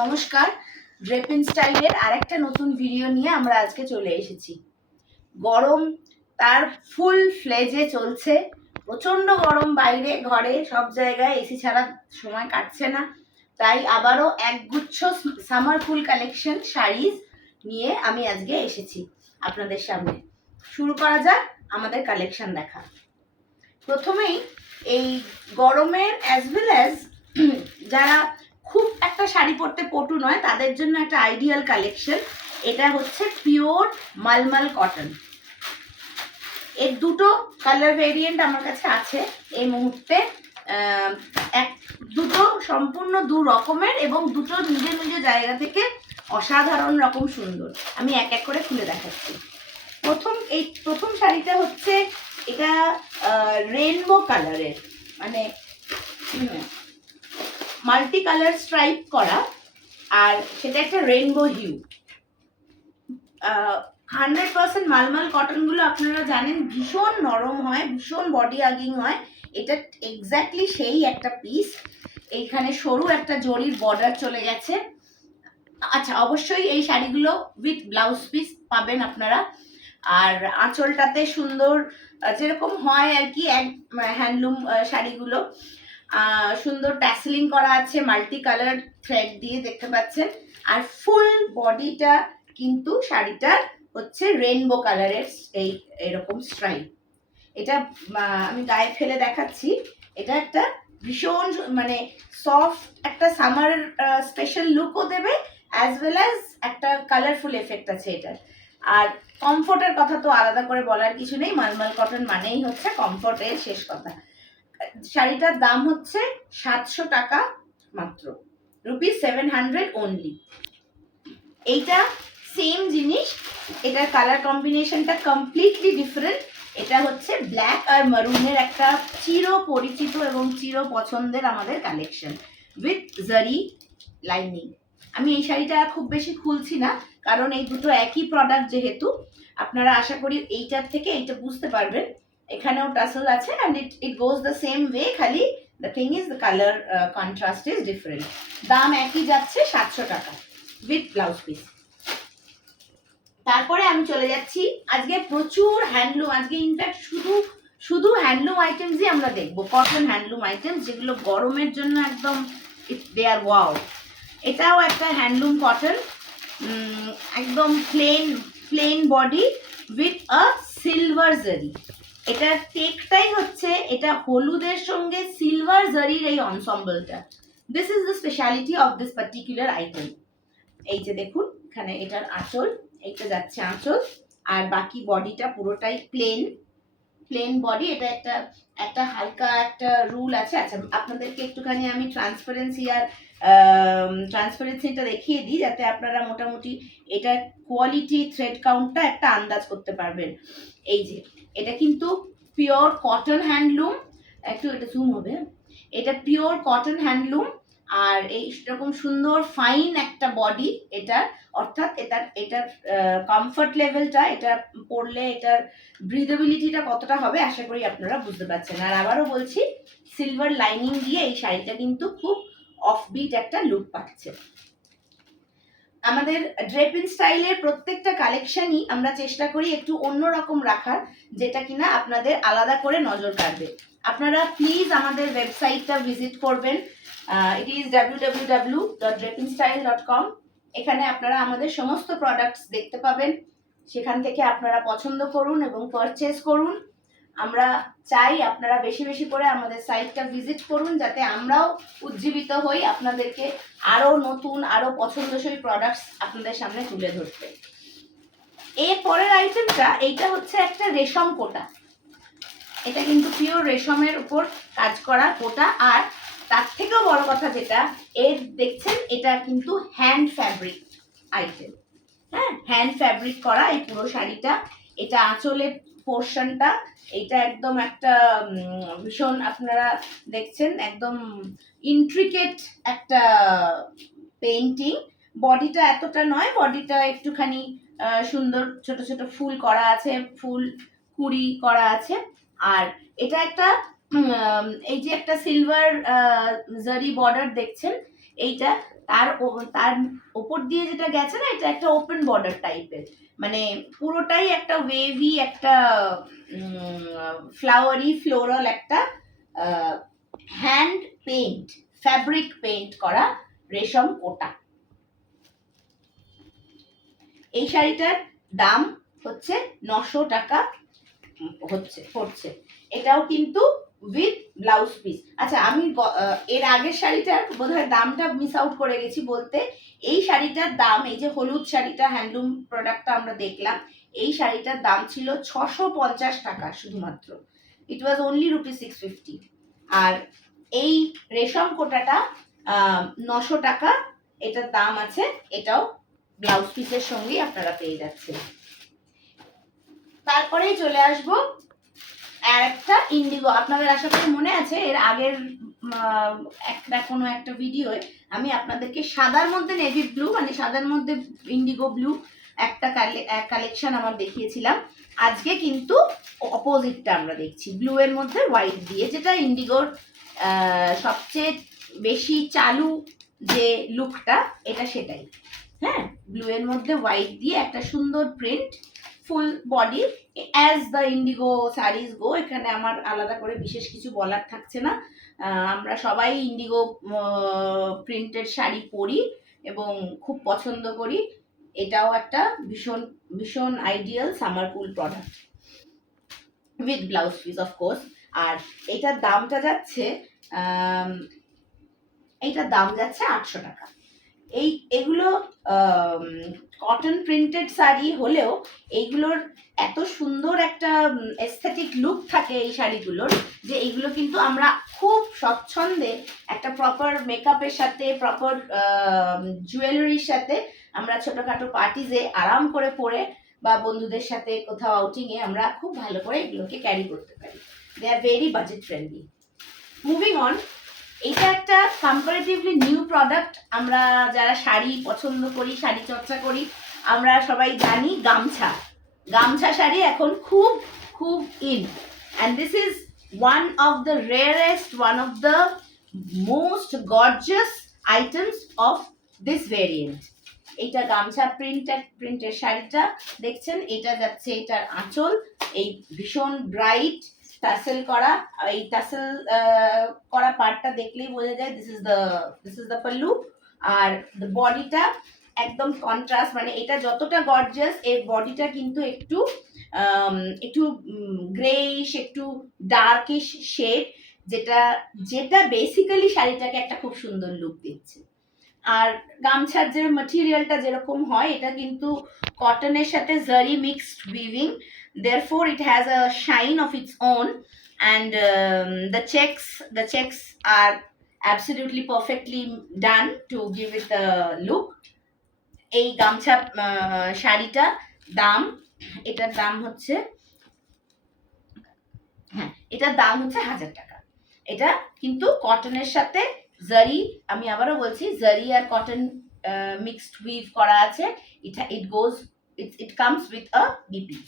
নমস্কার, ড্রেপিন স্টাইলের আরেকটা নতুন ভিডিও নিয়ে আমরা আজকে চলে এসেছি। গরম তার ফুল ফ্লেজে চলছে, প্রচণ্ড গরম বাইরে, ঘরে, সব জায়গায় এসি ছাড়া সময় কাটছে না। তাই আবারও একগুচ্ছ সামার ফুল কালেকশন শাড়িজ নিয়ে আমি আজকে এসেছি আপনাদের সামনে। শুরু করা যাক আমাদের কালেকশন দেখা। প্রথমেই এই গরমের অ্যাজ ওয়েল অ্যাজ যারা খুব একটা শাড়ি পরতে পটু নয় তাদের জন্য একটা আইডিয়াল কালেকশন। এটা হচ্ছে পিওর মালমাল কটন। এর দুটো কালার ভেরিয়েন্ট আমার কাছে আছে এই মুহূর্তে। দুটো সম্পূর্ণ দু রকমের এবং দুটো নিজের নিজের জায়গা থেকে অসাধারণ রকম সুন্দর। আমি এক এক করে খুলে দেখাচ্ছি। প্রথম শাড়িটা হচ্ছে এটা রেনবো কালারের, মানে মাল্টি কালার স্ট্রাইপ করা, আর সেটা একটা রেনবো হিউ। 100% মালমাল কটনগুলো আপনারা জানেন ভীষণ নরম হয়, ভীষণ বডি হাগিং হয়। এটা এক্স্যাক্টলি সেই একটা পিস। এইখানে সরু একটা জরির বর্ডার চলে গেছে। আচ্ছা, অবশ্যই এই শাড়িগুলো উইথ ব্লাউজ পিস পাবেন আপনারা। আর আঁচলটাতে সুন্দর যেরকম হয় আর কি এক হ্যান্ডলুম শাড়িগুলো, সুন্দর ট্যাসলিং করা আছে মাল্টি কালার থ্রেড দিয়ে, দেখতে পাচ্ছেন। আর ফুল বডিটা কিন্তু শাড়িটার হচ্ছে রেনবো কালারের এই এরকম স্ট্রাইপ। এটা আমি গায়ে ফেলে দেখাচ্ছি। এটা একটা ভীষণ মানে সফট একটা সামার স্পেশাল লুকও দেবে, অ্যাজ ওয়েল অ্যাজ একটা কালারফুল এফেক্ট আছে এটার। আর কমফোর্টের কথা তো আলাদা করে বলার কিছু নেই, মালমাল কটন মানেই হচ্ছে কমফোর্টের শেষ কথা। শাড়িটার দাম হচ্ছে 700 টাকা মাত্র, ₹700 অনলি। এইটা সেম জিনিস, এটার কালার কম্বিনেশনটা কমপ্লিটলি ডিফারেন্ট। এটা হচ্ছে ব্ল্যাক আর মারুনের একটা চির পরিচিত এবং চির পছন্দের আমাদের কালেকশন উইথ জারি লাইনিং। আমি এই শাড়িটা খুব বেশি খুলছি না, কারণ এই দুটো একই প্রোডাক্ট যেহেতু, আপনারা আশা করি এইটার থেকে এইটা বুঝতে পারবেন। এখানেও টাসেল আছে and it goes the same way, খালি the thing is the colour contrast is different. দাম একই যাচ্ছে 700 টাকা উইথ ব্লাউজ পিস। তারপরে আমি চলে যাচ্ছি, আজকে প্রচুর হ্যান্ডলুম, আজকে ইনফ্যাক্ট শুধু হ্যান্ডলুম আইটেমসই আমরা দেখবো, কটন হ্যান্ডলুম আইটেমস যেগুলো গরমের জন্য একদম দে আর ওয়াও। এটাও একটা হ্যান্ডলুম কটন, একদম plane body with a silver জারি। এটার টেকটাই হচ্ছে এটা হলুদের সঙ্গে সিলভার জারির এই অনসম্বলটা। This is the speciality of this particular item. এই যে দেখুন এখানে এটার আঁচল, এইটা যাচ্ছে আঁচল, আর বাকি বডিটা পুরোটাই প্লেন বডি। এটা একটা হালকা একটা রুল আছে। আচ্ছা, আপনাদেরকে একটুখানি আমি ট্রান্সপারেন্সিটা দেখিয়ে দিই, যাতে আপনারা মোটামুটি এটার কোয়ালিটি থ্রেড কাউন্টটা একটা আন্দাজ করতে পারবেন। এই যে এটা কিন্তু পিওর কটন হ্যান্ডলুম, একটু এটা জুম হবে, এটা পিওর কটন হ্যান্ডলুম। আর এইরকম সুন্দর ফাইন একটা বডি এটা, অর্থাৎ এটার কমফর্ট লেভেলটা, এটা পরলে এটার ব্রিদেবিলিটিটা কতটা হবে আশা করি আপনারা বুঝতে পারছেন। আর আবারও বলছি, সিলভার লাইনিং দিয়ে এই শাড়িটা কিন্তু খুব অফবিট একটা লুক পাচ্ছে। আমাদের ড্রেপিন স্টাইলের প্রত্যেকটা কালেকশনই আমরা চেষ্টা করি একটু অন্যরকম রাখার, যেটা কিনা আপনাদের আলাদা করে নজর কাড়বে। আপনারা প্লিজ আমাদের ওয়েবসাইটটা ভিজিট করবেন। It is www.drapinstyle.com। এখানে আপনারা আমাদের সমস্ত প্রোডাক্টস দেখতে পাবেন। সেখান থেকে আপনারা পছন্দ করুন এবং পারচেজ করুন। আমরা চাই আপনারা বেশি বেশি করে আমাদের সাইটটা ভিজিট করুন, যাতে আমরাও উজ্জীবিত হই আপনাদেরকে আরও নতুন আরও পছন্দসই প্রোডাক্টস আপনাদের সামনে তুলে ধরতে। এর পরের আইটেমটা, এইটা হচ্ছে একটা রেশম কোটা। এটা কিন্তু পিওর রেশমের উপর কাজ করা কোটা। আর তার থেকেও বড় কথা যেটা, এর দেখছেন এটা কিন্তু হ্যান্ড ফ্যাব্রিক আইটেম। হ্যাঁ, হ্যান্ড ফ্যাব্রিক করা এই পুরো শাড়িটা। এটা আঁচলের পোর্শনটা, এটা একদম একটা ভীষণ, আপনারা দেখছেন একদম ইন্ট্রিকেট একটা পেইন্টিং। বডিটা এতটা নয়, বডিটা একটুখানি সুন্দর ছোট ছোট ফুল করা আছে, ফুল কুড়ি করা আছে। আর এটা একটা এই যে একটা সিলভার জারি বর্ডার দেখছেন, এইটা তার ওপর দিয়ে যেটা গেছে না, এটা একটা ওপেন বর্ডার টাইপের, মানে পুরোটাই একটা ওয়েভি, একটা ফ্লাওয়ারি ফ্লোরাল, একটা হ্যান্ড পেইন্ট, ফ্যাব্রিক পেইন্ট করা রেশম কোটা। এই শাড়িটার দাম হচ্ছে 900 টাকা পড়ছে। এটাও কিন্তু উইথ ব্লাউজ পিস। আচ্ছা, আমি এর আগের শাড়িটার বোধহয় দামটা মিস আউট করে গেছি বলতে। এই শাড়িটার দাম, এই যে হলুদ শাড়িটা, হ্যান্ডলুম প্রোডাক্টটা আমরা দেখলাম, এই শাড়িটার দাম ছিল 650 টাকা শুধুমাত্র। ইট ওয়াজ অনলি ₹650। আর এই রেশম কোটাটা 900 টাকা এটার দাম আছে। এটাও ব্লাউজ পিসের সঙ্গেই আপনারা পেয়ে যাচ্ছেন। তারপরেই চলে আসবো আর একটা ইন্ডিগো। আপনাদের আশা করি মনে আছে, এর আগের কোনো একটা ভিডিওয় আমি আপনাদেরকে সাদার মধ্যে নেভি ব্লু, মানে সাদার মধ্যে ইন্ডিগো ব্লু একটা কালেকশন আমার দেখিয়েছিলাম। আজকে কিন্তু অপোজিটটা আমরা দেখছি, ব্লু এর মধ্যে হোয়াইট দিয়ে, যেটা ইন্ডিগোর সবচেয়ে বেশি চালু যে লুকটা, এটা সেটাই। হ্যাঁ, ব্লু এর মধ্যে হোয়াইট দিয়ে একটা সুন্দর print, full body as the indigo saris go. এখানে আমার আলাদা করে বিশেষ কিছু বলার থাকছে না। আমরা সবাই ইন্ডিগো প্রিন্টেড শাড়ি পরি এবং খুব পছন্দ করি। এটাও একটা ভীষণ ভীষণ ideal summer cool product with blouse piece of course. আর এটার দামটা যাচ্ছে 800 টাকা। এগুলো কটন প্রিন্টেড শাড়ি হলেও এইগুলোর এত সুন্দর একটা এস্থেটিক লুক থাকে এই শাড়িগুলোর, যে এইগুলো কিন্তু আমরা খুব স্বচ্ছন্দে একটা প্রপার মেকআপের সাথে, প্রপার জুয়েলারির সাথে আমরা ছোটখাটো পার্টিজে আরাম করে পরে, বা বন্ধুদের সাথে কোথাও আউটিংয়ে আমরা খুব ভালো করে এগুলোকে ক্যারি করতে পারি। They are very budget friendly. Moving on, এটা একটা কম্পারেটিভলি নিউ প্রোডাক্ট। আমরা যারা শাড়ি পছন্দ করি, শাড়ি চর্চা করি, আমরা সবাই জানি গামছা শাড়ি এখন খুব খুব in, and this is one of the rarest, one of the most gorgeous items of this variant. এইটা গামছা প্রিন্টের শাড়িটা দেখছেন, এটা যাচ্ছে এটার আঁচল, এই ভীষণ ব্রাইট টাসেল করা, এই টাসেল করা পার্টটা দেখলেই বোঝা যায় দিস ইজ দ্য পাল্লু। আর বডিটা একদম কন্ট্রাস্ট, মানে এটা যতটা গর্জিয়াস, এর বডিটা কিন্তু একটু একটু গ্রেইশ, একটু ডার্কিশ শেড, যেটা বেসিক্যালি শাড়িটাকে একটা খুব সুন্দর লুক দিচ্ছে। আর গামছার যে ম্যাটেরিয়ালটা যেরকম হয়, এটা কিন্তু কটনের সাথে জারি mixed weaving, therefore it has a shine of its own, and the checks are absolutely perfectly done to give it the look. এই গামছা শাড়িটা এটার দাম হচ্ছে 1000 টাকা। এটা কিন্তু কটনের সাথে জারি, আমি আবারও বলছি, জারি আর কটন মিক্সড উইভ করা আছে। It comes with a BP.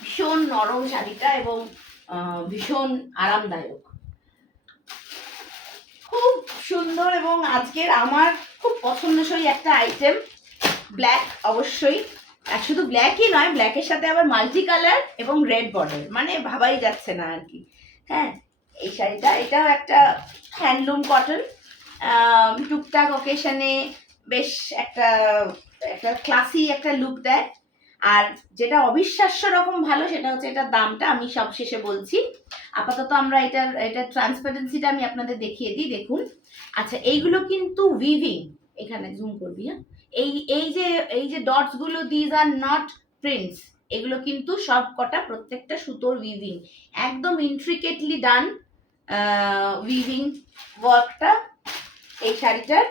ভীষণ নরম শাড়িটা এবং ভীষণ আরামদায়ক, খুব সুন্দর, এবং আজকের আমার খুব পছন্দসই একটা আইটেম। ব্ল্যাক অবশ্যই, আর শুধু ব্ল্যাকই নয়, ব্ল্যাকের সাথে আবার মাল্টি কালার এবং রেড বর্ডার, মানে ভাবাই যাচ্ছে না আর কি। হ্যাঁ, এই শাড়িটা, এটাও একটা হ্যান্ডলুম কটন, টুকটাক অকেশনে বেশ একটা ক্লাসি একটা লুক দেয়। আর যেটা অবিশ্বাস্য রকম ভালো, সেটা হচ্ছে এটার দামটা আমি সব শেষে বলছি। আপাতত আমরা এটার ট্রান্সপারেন্সিটা আমি আপনাদের দেখিয়ে দিই, দেখুন। আচ্ছা, এইগুলো কিন্তু উইভিং, এখানে জুম করবি, হ্যাঁ, এই যে ডটস গুলো, দিজ আর নট প্রিন্টস, এগুলো কিন্তু সব কটা প্রত্যেকটা সুতোর উইভিং, একদম ইন্ট্রিকেটলি ডান উইভিং ওয়ার্কটা এই শাড়িটার।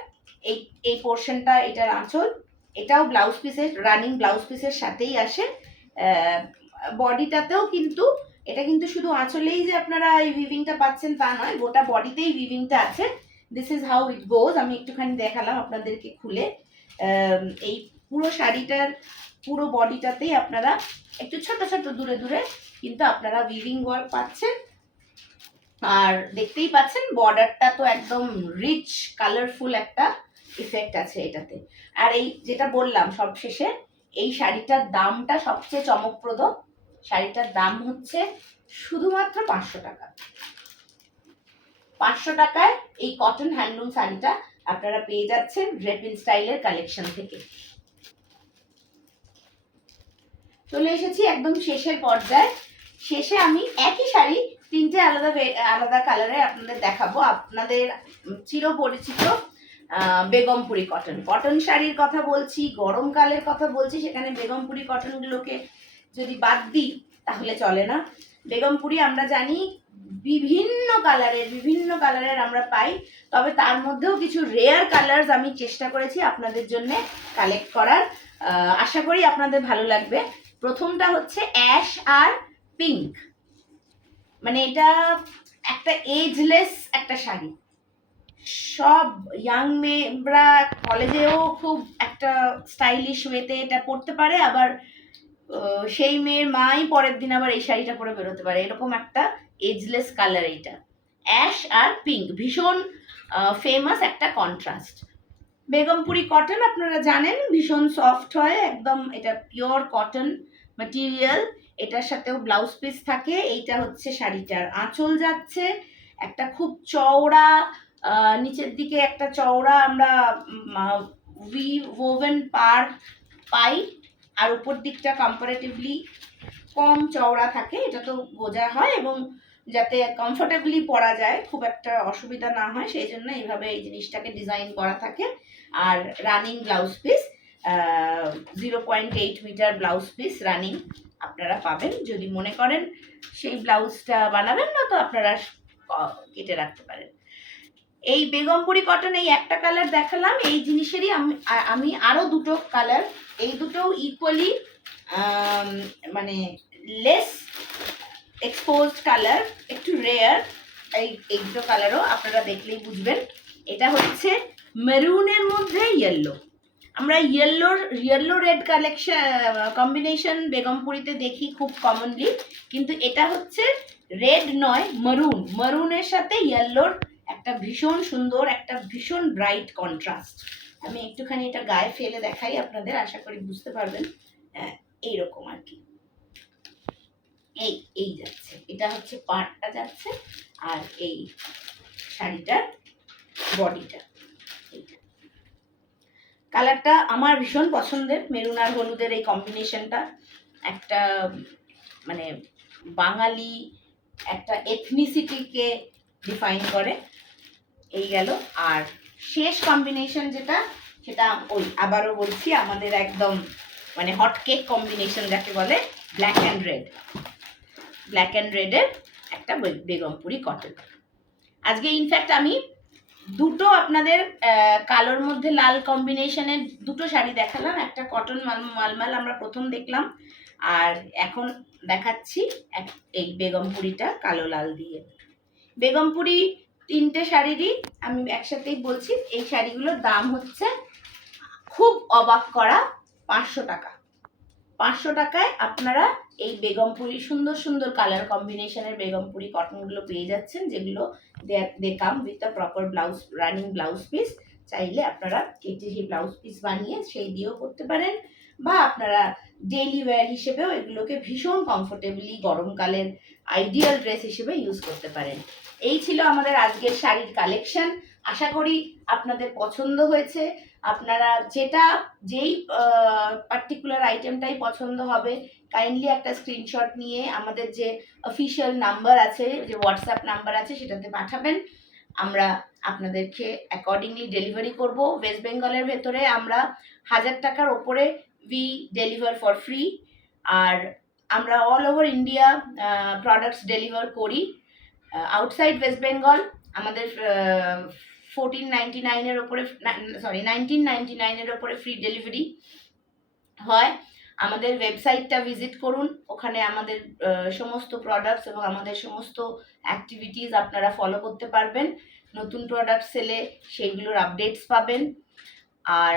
এই পোর্শনটা এটার আঁচল, এটাও ব্লাউজ পিসের, রানিং ব্লাউজ পিসের সাথেই আসে। বডিটাতেও কিন্তু, এটা কিন্তু শুধু আঁচলেই যে আপনারা এই উইভিংটা পাচ্ছেন তা নয়, গোটা বডিতেই উইভিংটা আছে। দিস ইজ হাউ ইট গোজ। আমি একটুখানি দেখালাম আপনাদেরকে খুলে। এই পুরো শাড়িটার পুরো বডিটাতেই আপনারা একটু ছোট ছোট দূরে দূরে কিন্তু আপনারা উইভিং ওয়ার্ক পাচ্ছেন। আর দেখতেই পাচ্ছেন বর্ডারটা তো একদম রিচ কালারফুল একটা ইফেক্ট আছে এটাতে। আর এই যেটা বললাম সব শেষে, এই শাড়িটার দামটা সবচেয়ে চমকপ্রদ। শাড়িটার দাম হচ্ছে শুধুমাত্র 500 টাকা। 500 টাকায় এই কটন হ্যান্ডলুম শাড়িটা আপনারা পেয়ে যাচ্ছেন ড্রেপিন স্টাইলের কালেকশন থেকে। চলে এসেছি একদম শেষের পর্যায়ে। শেষে আমি একই শাড়ি তিনটে আলাদা আলাদা কালারে আপনাদের দেখাবো। আপনাদের চিরপরিচিত বেগমপুরি কটন। কটন শাড়ির কথা বলছি, গরমকালের কথা বলছি, সেখানে বেগমপুরি কটনগুলোকে যদি বাদ দিই তাহলে চলে না। বেগমপুরি আমরা জানি বিভিন্ন কালারের আমরা পাই, তবে তার মধ্যেও কিছু রেয়ার কালার্স আমি চেষ্টা করেছি আপনাদের জন্য কালেক্ট করার। আশা করি আপনাদের ভালো লাগবে। প্রথমটা হচ্ছে অ্যাশ আর পিঙ্ক, মানে এটা একটা এজলেস একটা শাড়ি। সব ইয়াং মেয়েরা কলেজেও খুব একটা স্টাইলিশ ওয়েতে এটা পরতে পারে, আবার সেই মেয়ের মাই পরের দিন আবার এই শাড়িটা পরে বেরোতে পারে, এরকম একটা এজলেস কালার। এইটা অ্যাশ আর পিঙ্ক ভীষণ ফেমাস একটা কন্ট্রাস্ট। বেগমপুরি কটন আপনারা জানেন ভীষণ সফট হয় একদম, এটা পিওর কটন ম্যাটেরিয়াল। এটার সাথেও ব্লাউজ পিস থাকে। এইটা হচ্ছে শাড়িটার আঁচল যাচ্ছে, একটা খুব চওড়া নিচের দিকে একটা চওড়া আমরা ভি ওভেন পার পাই, আর উপর দিকটা কম্পারেটিভলি কম চওড়া থাকে। এটা তো বোঝা হয়, এবং যাতে কমফোর্টেবলি পরা যায়, খুব একটা অসুবিধা না হয়, সেই জন্য এইভাবে এই জিনিসটাকে ডিজাইন করা থাকে। আর running blouse piece 0.8 metre blouse piece running আপনারা পাবেন। যদি মনে করেন সেই ব্লাউজটা বানাবেন না, তো আপনারা কেটে রাখতে পারেন। এই বেগমপুরি কটন এই একটা কালার দেখালাম। এই জিনিসেরই আমি আরো দুটো কালার, এই দুটোও ইকুয়ালি মানে লেস এক্সপোজড কালার, একটু রেয়ার। এই দুটো কালারও আপনারা দেখলেই বুঝবেন। এটা হচ্ছে মেরুনের মধ্যে ইয়েলো। আমরা ইয়েলো রেড কালেকশন কম্বিনেশন বেগমপুরিতে দেখি খুব কমনলি, কিন্তু এটা হচ্ছে রেড নয়, মারুনের সাথে ইয়েলোর একটা ভীষণ সুন্দর, একটা ভীষণ ব্রাইট কন্ট্রাস্ট। আমি একটুখানি এটা গায়ে ফেলে দেখাই আপনাদের, আশা করি বুঝতে পারবেন। এইরকম আর কি, এই যাচ্ছে, এটা হচ্ছে পাড়টা যাচ্ছে, আর এই শাড়িটার বডিটা। কালারটা আমার ভীষণ পছন্দের, মেরুন আর হলুদের এই কম্বিনেশনটা একটা মানে বাঙালি একটা এথনিসিটিকে ডিফাইন করে। এই গেল। আর শেষ কম্বিনেশন যেটা, সেটা ওই আবারও বলছি আমাদের একদম মানে হট কেক কম্বিনেশন যাকে বলে, ব্ল্যাক অ্যান্ড রেডের একটা বেগমপুরি কটন। আজকে ইনফ্যাক্ট আমি দুটো আপনাদের কালোর মধ্যে লাল কম্বিনেশনের দুটো শাড়ি দেখালাম। একটা কটন মালমাল আমরা প্রথম দেখলাম, আর এখন দেখাচ্ছি এই বেগমপুরিটা কালো লাল দিয়ে। বেগমপুরি তিনটে শাড়িরই আমি একসাথেই বলছি, এই শাড়িগুলোর দাম হচ্ছে খুব অবাক করা 500 টাকা। 500 টাকায় আপনারা এই বেগমপুরি সুন্দর সুন্দর কালার কম্বিনেশনের বেগমপুরি কটনগুলো পেয়ে যাচ্ছেন, যেগুলো they come with a proper blouse, running blouse piece. চাইলে আপনারা কেটে সেই ব্লাউজ পিস বানিয়ে সেই দিয়েও করতে পারেন, বা আপনারা ডেইলি ওয়্যার হিসেবেও এগুলোকে ভীষণ কমফোর্টেবলি গরমকালের আইডিয়াল ড্রেস হিসেবে ইউজ করতে পারেন। এই ছিল আমাদের আজকের শাড়ির কালেকশন। আশা করি আপনাদের পছন্দ হয়েছে। আপনারা যেই পার্টিকুলার আইটেমটাই পছন্দ হবে, কাইন্ডলি একটা স্ক্রিনশট নিয়ে আমাদের যে অফিসিয়াল নাম্বার আছে, যে হোয়াটসঅ্যাপ নাম্বার আছে, সেটাতে পাঠাবেন। আমরা আপনাদেরকে অ্যাকর্ডিংলি ডেলিভারি করব। ওয়েস্ট বেঙ্গলের ভেতরে আমরা 1000 টাকার ওপরে উই ডেলিভার ফর ফ্রি, আর আমরা all over India products deliver করি। আউটসাইড ওয়েস্ট বেঙ্গল আমাদের 1999 এর ওপরে ফ্রি ডেলিভারি হয়। আমাদের ওয়েবসাইটটা ভিজিট করুন, ওখানে আমাদের সমস্ত প্রোডাক্টস এবং আমাদের সমস্ত অ্যাক্টিভিটিস আপনারা ফলো করতে পারবেন। নতুন প্রোডাক্ট সেলে সেইগুলোর আপডেটস পাবেন। আর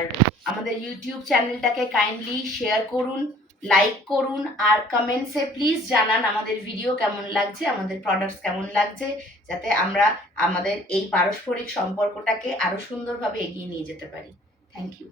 আমাদের ইউটিউব চ্যানেলটাকে কাইন্ডলি শেয়ার করুন, লাইক করুন আর কমেন্টসে প্লিজ জানান আমাদের ভিডিও কেমন লাগছে, আমাদের প্রোডাক্টস কেমন লাগছে, যাতে আমরা আমাদের এই পারস্পরিক সম্পর্কটাকে আরো সুন্দরভাবে এগিয়ে নিয়ে যেতে পারি। Thank you.